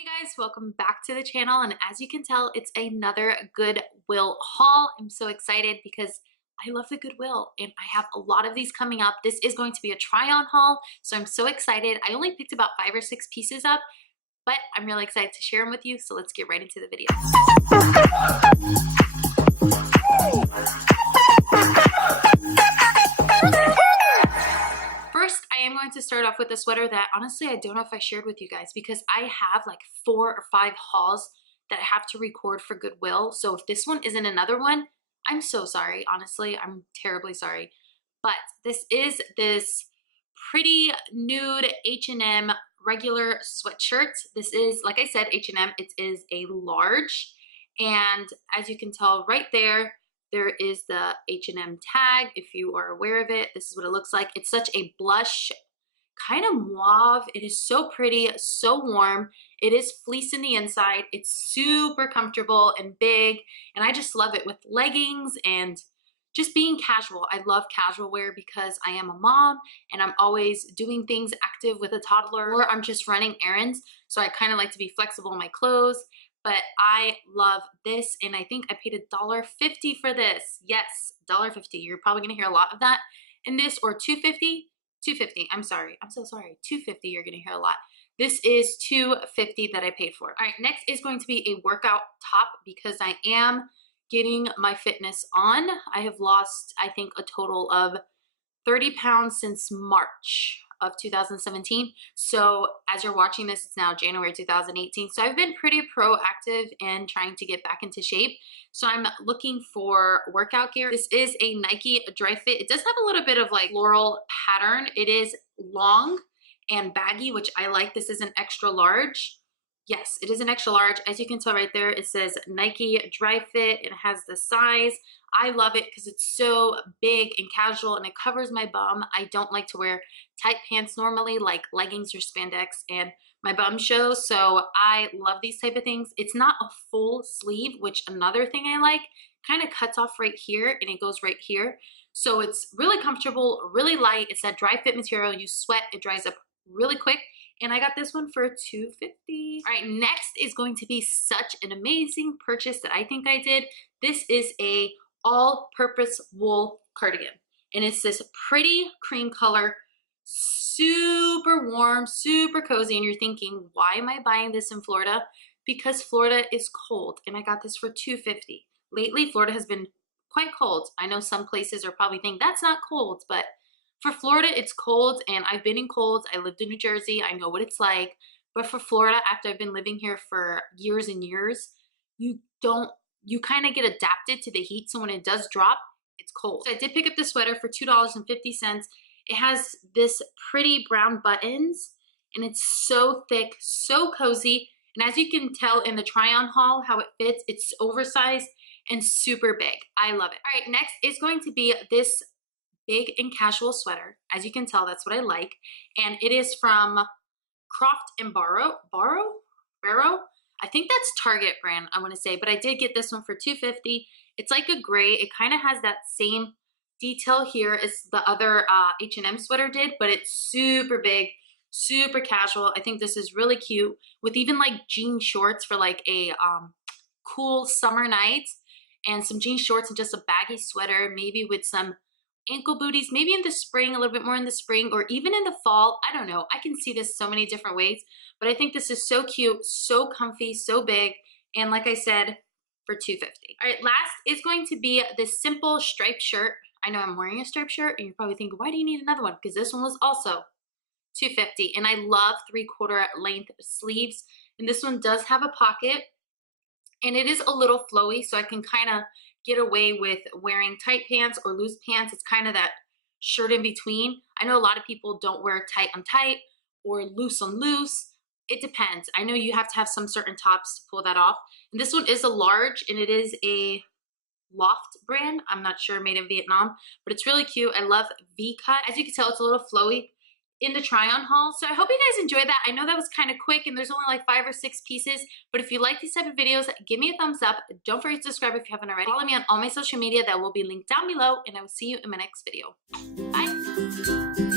Hey guys, welcome back to the channel, and as you can tell, it's another Goodwill haul. I'm so excited because I love the Goodwill and I have a lot of these coming up. This is going to be a try-on haul, so I'm so excited. I only picked about 5 or 6 pieces up, but I'm really excited to share them with you, so let's get right into the video. First, I am going to start off with a sweater that honestly I don't know if I shared with you guys because I have like 4 or 5 hauls that I have to record for Goodwill. So if this one isn't another one, I'm so sorry. Honestly, I'm terribly sorry. But this is this pretty nude H&M regular sweatshirt. This is, like I said, H&M. It is a large. And as you can tell right there, there is the H&M tag. If you are aware of it, this is what it looks like. It's such a blush, kind of mauve. It is so pretty, so warm. It is fleece in the inside. It's super comfortable and big, and I just love it with leggings and just being casual. I love casual wear because I am a mom and I'm always doing things active with a toddler, or I'm just running errands. So I kind of like to be flexible in my clothes. But I love this, and I think I paid $1.50 for this. Yes, $1.50. You're probably gonna hear a lot of that in this, or $2.50. $2.50. I'm sorry. I'm so sorry. $2.50. You're gonna hear a lot. This is $2.50 that I paid for. All right, next is going to be a workout top because I am getting my fitness on. I have lost, I think, a total of 30 pounds since March of 2017. So as you're watching this, it's now January 2018. So I've been pretty proactive in trying to get back into shape. So I'm looking for workout gear. This is a Nike dry fit. It does have a little bit of like floral pattern. It is long and baggy, which I like. This is an extra large. Yes, it is an extra large. As you can tell right there, it says Nike dry fit. It has the size. I love it because it's so big and casual and it covers my bum. I don't like to wear tight pants normally, like leggings or spandex, and my bum shows. So I love these type of things. It's not a full sleeve, which another thing I like, kind of cuts off right here and it goes right here. So it's really comfortable, really light. It's that dry fit material. You sweat, it dries up really quick. And I got this one for $2.50. All right, next is going to be such an amazing purchase that I think I did. This is a all-purpose wool cardigan. And it's this pretty cream color, super warm, super cozy. And you're thinking, why am I buying this in Florida? Because Florida is cold, and I got this for $2.50. Lately, Florida has been quite cold. I know some places are probably thinking that's not cold, but for Florida, it's cold, and I've been in colds. I lived in New Jersey. I know what it's like. But for Florida, after I've been living here for years and years, you kind of get adapted to the heat. So when it does drop, it's cold. So I did pick up the sweater for $2.50. It has this pretty brown buttons, and it's so thick, so cozy. And as you can tell in the try-on haul, how it fits, it's oversized and super big. I love it. All right, next is going to be this big and casual sweater. As you can tell, that's what I like. And it is from Croft and Barrow. I think that's Target brand, I want to say, but I did get this one for $2.50. It's like a gray. It kind of has that same detail here as the other H&M sweater did, but it's super big, super casual. I think this is really cute with even like jean shorts for like a cool summer night, and some jean shorts and just a baggy sweater, maybe with some ankle booties, maybe in the spring, a little bit more in the spring, or even in the fall. I don't know. I can see this so many different ways, but I think this is so cute, so comfy, so big, and like I said, for $2.50. All right, last is going to be this simple striped shirt. I know I'm wearing a striped shirt, and you're probably thinking, why do you need another one? Because this one was also $2.50, and I love 3/4 length sleeves, and this one does have a pocket, and it is a little flowy, so I can kind of get away with wearing tight pants or loose pants. It's kind of that shirt in between. I know a lot of people don't wear tight on tight or loose on loose. It depends. I know you have to have some certain tops to pull that off. And this one is a large, and it is a Loft brand. I'm not sure, made in Vietnam, but it's really cute. I love V-cut. As you can tell, it's a little flowy in the try-on haul. So I hope you guys enjoyed that. I know that was kind of quick and there's only like 5 or 6 pieces, but if you like these type of videos, give me a thumbs up. Don't forget to subscribe if you haven't already. Follow me on all my social media that will be linked down below, and I will see you in my next video. Bye.